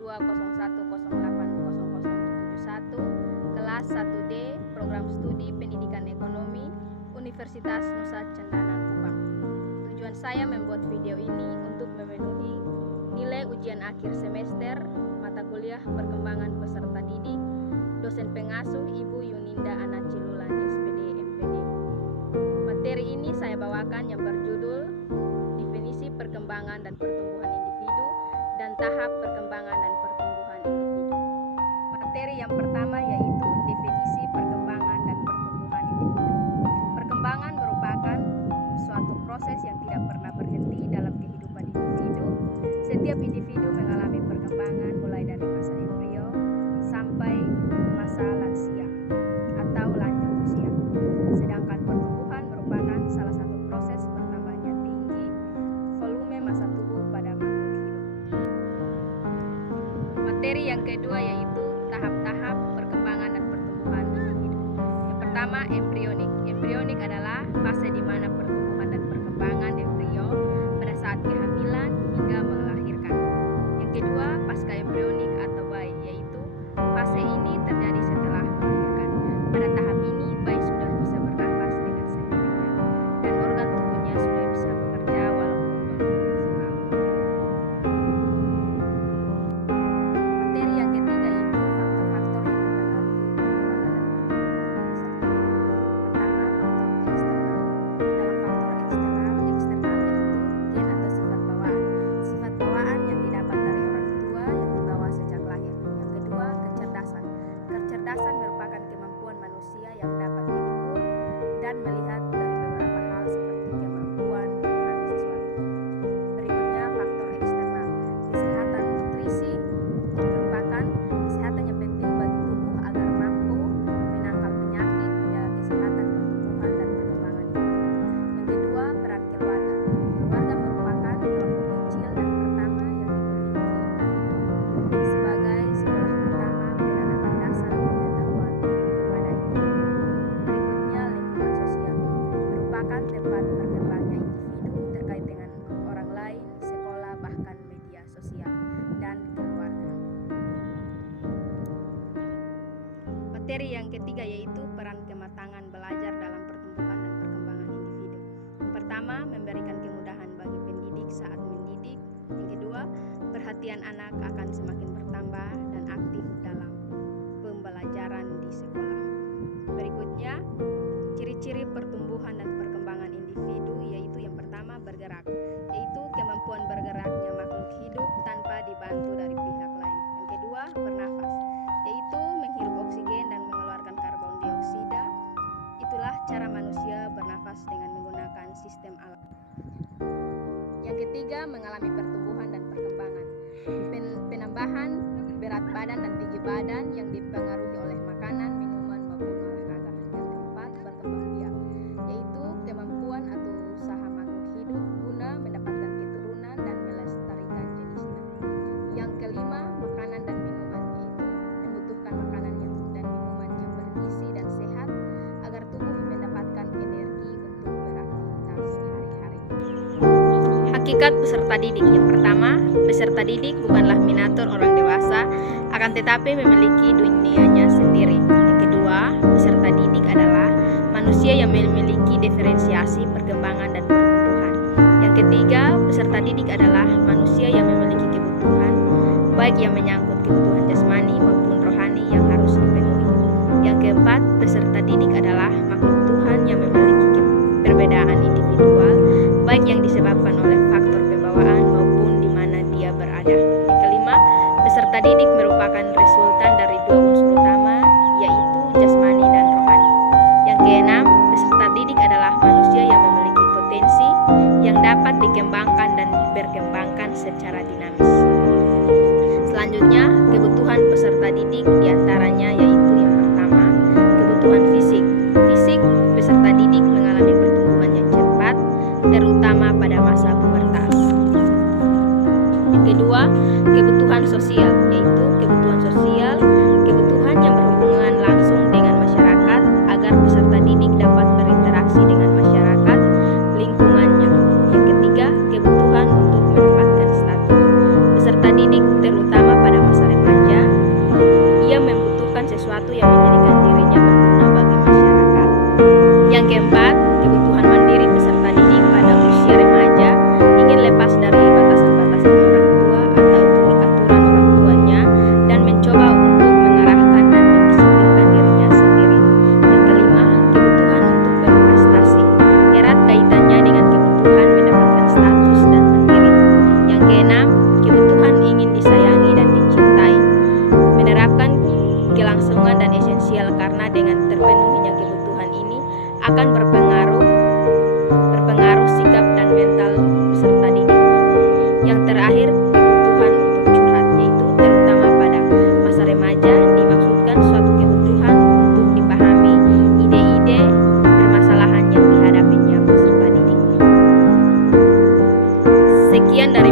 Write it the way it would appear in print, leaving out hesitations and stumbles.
2201080071 kelas 1D Program Studi Pendidikan Ekonomi Universitas Nusa Cendana Kupang. Tujuan saya membuat video ini untuk memenuhi nilai ujian akhir semester mata kuliah perkembangan peserta didik dosen pengasuh Ibu Yuninda Anacilulan SPD MPD. Materi ini saya bawakan yang berjudul definisi perkembangan dan pertumbuhan individu dan tahap perkembangan dan pertumbuhan individu. Materi yang pertama yaitu definisi perkembangan dan pertumbuhan individu. Perkembangan merupakan suatu proses yang tidak pernah berhenti dalam kehidupan individu. Setiap individu mengalami perkembangan mulai dari masa embrio sampai masa lansia atau lanjut usia. Sedangkan pertumbuhan merupakan salah satu proses bertambahnya tinggi volume massa tubuh pada makhluk hidup. Materi yang kedua yaitu tahap-tahap perkembangan dan pertumbuhan individu. Yang pertama, embrionik. Embrionik adalah fase di mana pertumbuhan dan perkembangan embrio pada saat kehamilan hingga melahirkan. Yang kedua, pasca embrionik atau bayi, yaitu fase ini terjadi setelah melahirkan. Pada tahap ini, bayi sudah bisa bernafas dengan sendirinya dan organ tubuhnya sudah bisa bekerja walaupun belum maksimal. Materi yang ketiga yaitu faktor-faktor yang mempengaruhi perkembangan dan pertumbuhan. Pertama, faktor eksternal. Dalam faktor eksternal, yaitu gen atau sifat bawaan. Sifat bawaan yang didapat dari orang tua yang dibawa sejak lahir. Yang kedua, kecerdasan. Kecerdasan merupakan kemampuan manusia yang dapat diukur dan melihat dari beberapa hal seperti kemampuan memahami sesuatu. Berikutnya, faktor eksternal. Kesehatan nutrisi merupakan kesehatan yang penting bagi tubuh agar mampu menangkal penyakit, menjaga kesehatan pertumbuhan dan perkembangan individu. Yang kedua, peran keluarga. Keluarga merupakan kelompok kecil dan pertama yang dimiliki individu sebagai sekolah pertama penanaman dasar pengetahuan kepada individu. Berikutnya, lingkungan sosial merupakan tempat berkembangnya individu terkait dengan orang lain, sekolah, bahkan media sosial, dan keluarga. Materi yang ketiga yaitu peran kematangan belajar dalam pertumbuhan dan perkembangan individu. Yang pertama, memberikan kemudahan bagi pendidik saat mendidik. Yang kedua, perhatian anak akan semakin bertambah dan aktif dalam pembelajaran di sekolah. Berikutnya, ciri-ciri pertumbuhan dan perkembangan individu yaitu yang pertama, bergerak, yaitu kemampuan bergeraknya makhluk hidup tanpa dibantu dari pihak lain. Yang kedua, bernafas, yaitu menghirup oksigen dan mengeluarkan karbon dioksida. Itulah cara manusia bernafas dengan menggunakan sistem alam. Yang ketiga, mengalami pertumbuhan dan perkembangan. Penambahan berat badan dan tinggi badan yang dipengaruhi oleh makanan, minuman, maupun olahraga. Yang keempat, berkembang biak, yaitu kemampuan atau usaha makhluk hidup guna mendapatkan keturunan dan melestarikan jenisnya. Yang kelima, makanan dan minuman, yaitu membutuhkan makanan dan minuman yang bergizi dan sehat agar tubuh mendapatkan energi untuk beraktivitas sehari-hari. Hakikat peserta didik. Yang pertama, peserta didik bukanlah miniatur orang dewasa, akan tetapi memiliki dunianya sendiri. Yang kedua, peserta didik adalah manusia yang memiliki diferensiasi perkembangan dan pertumbuhan. Yang ketiga, peserta didik adalah manusia yang memiliki kebutuhan, baik yang menyangkut kebutuhan jasmani maupun rohani yang harus dipenuhi. Yang keempat, peserta didik adalah makhluk Tuhan yang memiliki perbedaan individual, baik yang disebabkan oleh faktor pembawaan maupun di mana dia berada. Yang kelima, peserta didik merupakan resultan dari dua unsur utama, yaitu jasmani dan rohani. Yang keenam, peserta didik adalah manusia yang memiliki potensi yang dapat dikembangkan dan berkembangkan secara dinamis. Selanjutnya, kebutuhan peserta didik diantaranya yaitu yang pertama, kebutuhan fisik. Fisik, peserta didik mengalami pertumbuhan yang cepat, terutama pada masa pubertas. Yang kedua, kebutuhan sosial, yaitu kebutuhan sosial, kebutuhan yang berhubungan langsung dengan masyarakat agar peserta didik dapat berinteraksi dengan masyarakat lingkungannya. Yang ketiga, kebutuhan untuk mendapatkan status. Peserta didik terutama pada Sekian dari